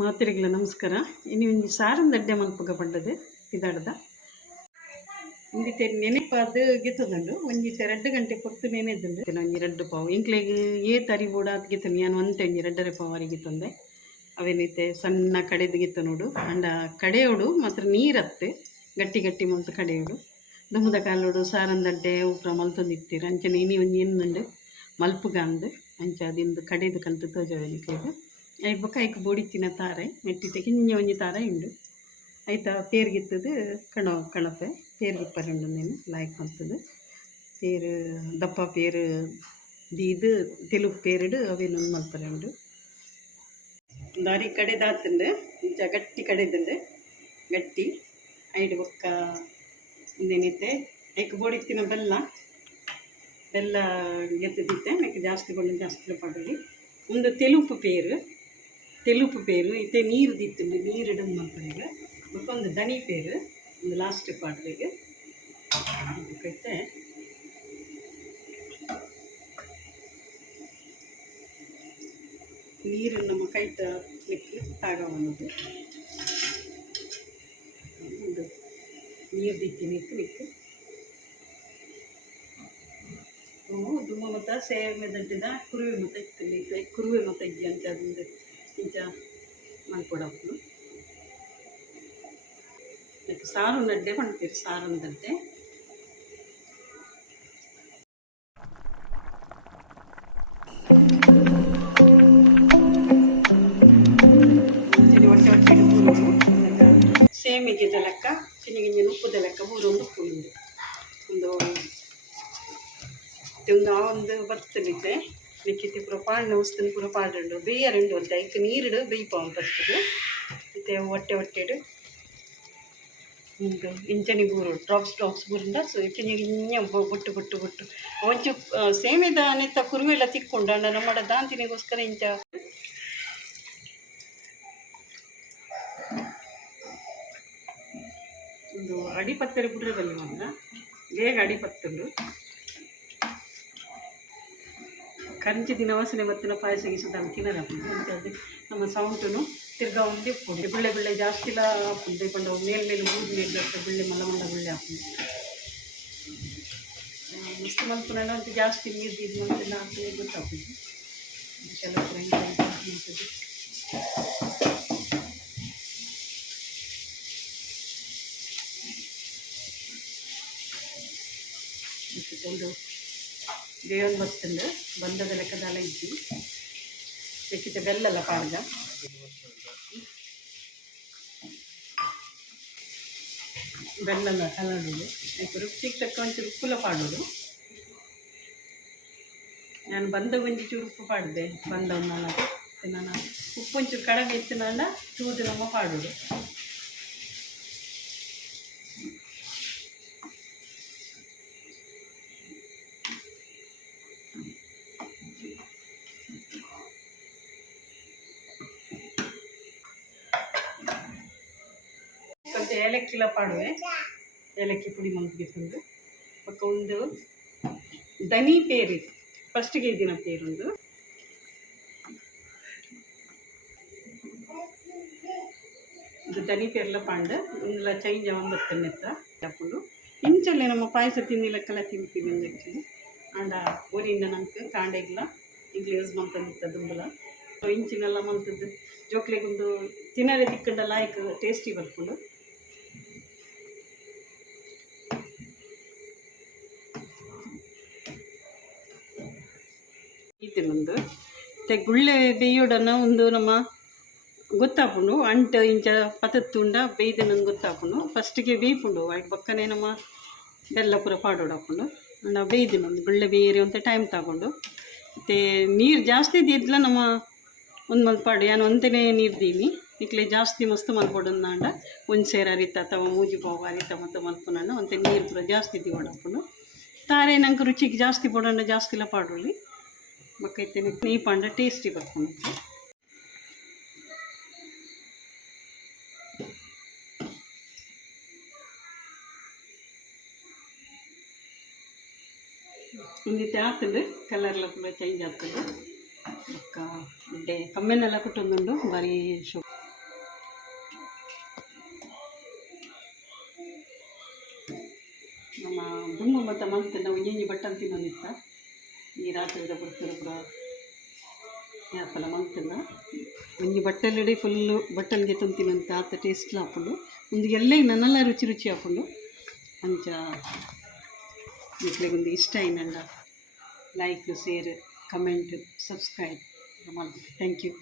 ಮಾತಿರಿಗಳ ನಮಸ್ಕಾರ. ಇನ್ನು ಒಂಜಿ ಸಾರನ್ ದಡ್ಡೆ ಮಲ್ಪಗ ಪಂಡದು ಇದಾಡ್ದ ಒಂದಿತ್ತೆ ನೆನೆಪಾದು ಗೆತ್ತದುಂಡು. ಒಂಜಿತ್ತೆ 2 ಗಂಟೆ ಪೊರ್ತು ನೆನೆದುಂಡು. ಒಂಜಿ 2 ಪಾವು ಇಂಕ್ಲೆಗ್ ತರಿ ಬೋಡ ಅದು ಗೆತ್ತನು ನಾನು ಒಂತೆ ಒಂಜಿ 2.5 ಪಾವು ಅರಿ ಗೆತ್ತಂದೆ. ಅವೇನೈತೆ ಸಣ್ಣ ಕಡೆದು ಗೆತ್ತ ನೋಡು ಅಂಡ ಕಡೆಯೋಡು ಮಾತ್ರ ನೀರತ್ತೆ ಗಟ್ಟಿ ಗಟ್ಟಿ ಮಲ್ತು ಕಡೆಯೋಡು ದುಮ್ಮದ ಕಾಲೋಡು ಸಾರನ್ ದಡ್ಡೆ ಉಪ್ರ ಮಲ್ತೊಂದಿತ್ತೀರ ಅಂಚನೆ ಇನಿ ಒಂಜಿ ಎನ್ನುಂಡು ಮಲ್ಪುಗ ಅಂದು ಅಂಚ ಅದಿಂದು ಕಡೆದು ಕಂತು ತೋಜವೆನಿಕ್ಲೆಗ್ ಐಕ್ ಐಕ್ ಬೋಡಿತ್ತಿನ ತಾರೆ ನೆಟ್ಟಿತ್ತೆ ಕಿಂಜ ಒಂಜಿ ತಾರೆ ಉಂಡು. ಐತ ಪೇರ್ಗಿತ್ತದು ಕಣಪೆ ಪೇರ್ಗಿಪ್ಪರೆ ಉಂಡು ನೀನು ಲಾಯ್ಕ್ ಮಲ್ತದು ಪೇರು ದಪ್ಪ ಪೇರು ದೀದು ತೆಲುಗು ಪೇರುಡು ಅವೇನೊಂದು ಮಲ್ಪರೆ ಉಂಡು. ದಾರಿ ಕಡೆದಾತುಂಡು ಇಂಚ ಗಟ್ಟಿ ಕಡೆದುಂಡು ಗಟ್ಟಿ ಐಡು ಬೊಕ್ಕ ಒಂದೇನೈತೆ ಐಕ್ ಬೋಡಿತ್ತಿನ ಬೆಲ್ಲ ಗೆತ್ತದಿತ್ತೆ ಐಕ್ ಜಾಸ್ತಿ ಕೊಂಡು ಜಾಸ್ತಿ ಪಡೋದು. ಒಂದು ತೆಲುಪು ಪೇರು ಇತ್ತೆ ನೀರು ದಿತ್ತುಂಡು ನೀರು ಇಡೋದು ಮಲ್ಪನೆಗೆ ಒಂದು ದನಿ ಪೇರು ಒಂದು ಲಾಸ್ಟ್ ಪಾಡ್ರಿಗೆ ಇದಕ್ಕೈತೆ ನೀರು ನಮ್ಮ ಕೈತ ನಿಕ್ಕು ತಾಗವನ್ನದು ಒಂದು ನೀರು ದಿತ್ತಿ ನಿಕ್ಕು ದುಮ್ಮ ಮತ್ತು ಸೇವೆ ದಡ್ಡಿದ ಕುರುವೆ ಮತ್ತು ಇತ್ತು ಕುರುವೆ ಮತ್ತು ಇಜ್ಜಿ ಅಂತ ಅದೊಂದು ಇಂಚ ಮಲ್ಕೊಡಪ್ಪು ಅದಕ್ಕೆ ಸಾರು ನಡ್ಡೆ ಮಾಡ್ತೀರಿ. ಸಾರನ ದಡ್ಡೆ ಹೊಟ್ಟೆ ಹೊಟ್ಟೆ ಸೇಮಿಗೆ ಲೆಕ್ಕ ಚಿನ್ನಿಗಿಂಜಿನ ಉಪ್ಪುದ ಲೆಕ್ಕ ಊರೊಂದು ಉಪ್ಪುಂಡು ಒಂದು ಒಂದು ಬರ್ತಲಿದ್ದೆ ನಿಕ್ಕಿತ್ತು ಪೂರ ಪಾಡಿನ ಉಸ್ತನ ಪೂರ ಪಾಡುಂಡು ಬೇಯರುಂಡು ಅಂತ ಐಕ್ ನೀರುಡು ಬೇಯ್ಪಾವ ಫಸ್ಟಿಗೆ ಮತ್ತೆ ಹೊಟ್ಟೆಡು ಒಂದು ಇಂಚನಿ ಬೂರು ಡ್ರಾಪ್ಸ್ ಬೂರಿಂದ ಸೊ ಕಿಂಜ ಬುಟ್ಟು ಒಂಚು ಸೇಮೆದ ನೆತ್ತ ಕುರುವೆಲ್ಲ ತಿಕ್ಕೊಂಡು ಅಣ್ಣ ನಮ್ಮ ದಾಂತಿನಿಗೋಸ್ಕರ ಇಂಚ ಒಂದು ಅಡಿಪತ್ತರೆ ಬಿಡ್ರೆ ಬಲ್ಲಿ ಮಾತ್ರ ಬೇಗ ಅಡಿಪತ್ತುಂಡು. ಕರಂಚಿ ದಿನ ವಾಸನೆ ಬತ್ತಿನ ಪಾಯಸ ಗೀಸದ ತಿನ್ನರಪ್ಪು ನಮ್ಮ ಸೌಂಟನು ತಿರ್ಗಾ ಒಂದೇ ಪುಡಿ ಬಿಳ್ಳೆ ಜಾಸ್ತಿ ಇಲ್ಲ ಹಾಕೊಂಡು ಬೇಕೊಂಡು ಮೇಲೆ ಬೂದ್ ಮೇಲೆ ಬರ್ತದೆ ಬಿಳ್ಳೆ ಮಲ್ಲ ಬಿಳ್ಳೆ ಹಾಕೊಂಡು ಮಸ್ತ್ ಮಲ್ಪನ ಅಂತ ಜಾಸ್ತಿ ನೀರು ದೀದು ಅಂತೆಲ್ಲ ಹಾಕಿ ಗೊತ್ತಾಗ್ತದೆ ಮಾಡ್ತದೆ. ಒಂದು ಬೇವನ್ ಬರ್ತಂಡು ಬಂದದ ಲೆಕ್ಕದಲ್ಲ ಇದ್ದು ಬೇಕಿತ್ತು ಬೆಲ್ಲಲ್ಲ ಪಾಡ್ಗ ಬೆಲ್ಲಲ್ಲ ಕಲಡೋದು ಆಯ್ತು ರುಚಿಗೆ ತಕ್ಕ ಒಂಚೂರು ಉಪ್ಪುಲ ಪಾಡೋದು. ನಾನು ಬಂದ ಒಂಜಿ ಚೂರು ಉಪ್ಪು ಪಾಡಿದೆ ಬಂದವನ್ನೆಲ್ಲ ನಾನು ಉಪ್ಪು ಒಂಚೂರು ಕಡಿಮೆ ಇತ್ತು ನನ್ನ ತೂದು ನಮ್ಮ ಪಾಡೋದು. ಕೊಂಚ ಏಲಕ್ಕಿಲ ಪಾಡುವೆ ಏಲಕ್ಕಿ ಪುಡಿ ಮಲ್ಪಿಗೆತ್ತುಂಡು ಪಕ್ಕ ಒಂದು ದನಿ ಪೇರು ಫಸ್ಟಿಗೆ ಇದ್ದಿನ ಪೇರೊಂದು ಇದು ದನಿ ಪೇರ್ಲ ಪಾಂಡು ಒಂದೆಲ್ಲ ಚೈಂಜ ಒಂಬತ್ತನ್ನೆತ್ತ ಹಾಕೊಂಡು ಇಂಚಲ್ಲೇ ನಮ್ಮ ಪಾಯಸ ತಿನ್ನಿಲಕ್ಕೆಲ್ಲ ತಿಂತೀವಿ ಒಂದು ಆ್ಯಕ್ಚುಲಿ ಆಂಡ ಊರಿಂದ ನಂಗೆ ಕಾಂಡೆಗಿಲ್ಲ ಈಗಲೇ ಯೂಸ್ ಮಾಡ್ತಂದಿತ್ತ ದುಂಬಲ ಇಂಚಿನೆಲ್ಲ ಮಲ್ತದ್ದು ಜೋಕ್ಲೆಗೊಂದು ತಿನ್ನರೆ ತಿಕ್ಕಂಡೆಲ್ಲ ಆಯ್ಕೆ ಟೇಸ್ಟಿ ಬರ್ಕೊಂಡು ಇದನ್ನೊಂದು ಗುಳ್ಳೆ ಬೇಯೋಡನ್ನ ಒಂದು ನಮ್ಮ ಗೊತ್ತಾಪುಂಡು ಅಂಟು ಇಂಚ ಪತತ್ತುಂಡ ಬೇಯ್ದು ನಂಗೆ ಗೊತ್ತಾಪುಂಡು ಫಸ್ಟಿಗೆ ಬೇಯ್ಪುಂಡು ಆಯ್ತು ಬಕ್ಕನೆ ನಮ್ಮ ಬೆಲ್ಲ ಪೂರ ಪಾಡೋಡು ಹಾಕೊಂಡು ನಾವು ಬೇಯ್ದು ಒಂದು ಗುಳ್ಳೆ ಬೇರೆ ಅಂತ ಟೈಮ್ ತಗೊಂಡು ಮತ್ತು ನೀರು ಜಾಸ್ತಿ ಇದ್ದಿದ್ಲ ನಮ್ಮ ಒಂದು ಮಲ್ಪಾಡು ನಾನು ಒಂದೇ ನೀರು ದೀನಿ ಇಕ್ಲೆ ಜಾಸ್ತಿ ಮಸ್ತ್ ಮಲ್ಪೊಡೋದು ನಾಂಡ ಒಂದು ಸೇರ ಅರಿತ ಅಥವಾ ಮೂಜಿ ಪಾವು ಅರಿತ ಮತ್ತು ಮಲ್ಪುನನ್ನು ಒಂತೆ ನೀರು ಪೂರ ಜಾಸ್ತಿ ದಿವಡಪ್ಪುಂಡು ತಾರೆ ನಂಗೆ ರುಚಿಗೆ ಜಾಸ್ತಿ ಪೊಡೋಣ ಜಾಸ್ತಿ ಇಲ್ಲ ಪಾಡೋಳಿ ಬಕ್ಕೈತೇನೆ ನೀ ಪಂಡ ಟೇಸ್ಟಿ ಬರ್ಕೊಂಡು ಒಂದಿತ್ತೆ ಆಗ್ತದೆ ಕಲರ್ಲ ಫುಲ್ಲ ಚೇಂಜ್ ಆಗ್ತದೆ ಬೊಕ್ಕ ಡೆ ಕಮ್ಮೆನೆಲ್ಲ ಕುಟ್ಟೊಂದುಂಡು ಬಾರಿ ಶೋ ದುಂಬು ಮತ್ತು ಮಂತ್ ನಾವು ಒಂಜಿ ಬಟ್ಟಲು ತಿನ್ನೋದಿತ್ತ ಈ ರಾತ್ರಿದ ಬಿಡ್ತಾರೆ ಕೂಡ ಯಾಪಲ ಮಂತಲ್ಲ ಒಂಜಿ ಬಟ್ಟಲಿಡೆ ಫುಲ್ಲು ಬಟ್ಟಲಿಗೆ ತಿನ್ನಂತ ಆತ ಟೇಸ್ಟ್ ಹಾಕೊಂಡು ಒಂದು ಎಲ್ಲ ನನ್ನೆಲ್ಲ ರುಚಿ ರುಚಿ ಹಾಕೊಂಡು ಅಂಚ ಒಂದು ಇಷ್ಟ ಏನಂಡ ಲೈಕ್ ಶೇರ್ ಕಮೆಂಟ್ ಸಬ್ಸ್ಕ್ರೈಬ್ ಮಾಡ್ಬೇಕು. Thank you.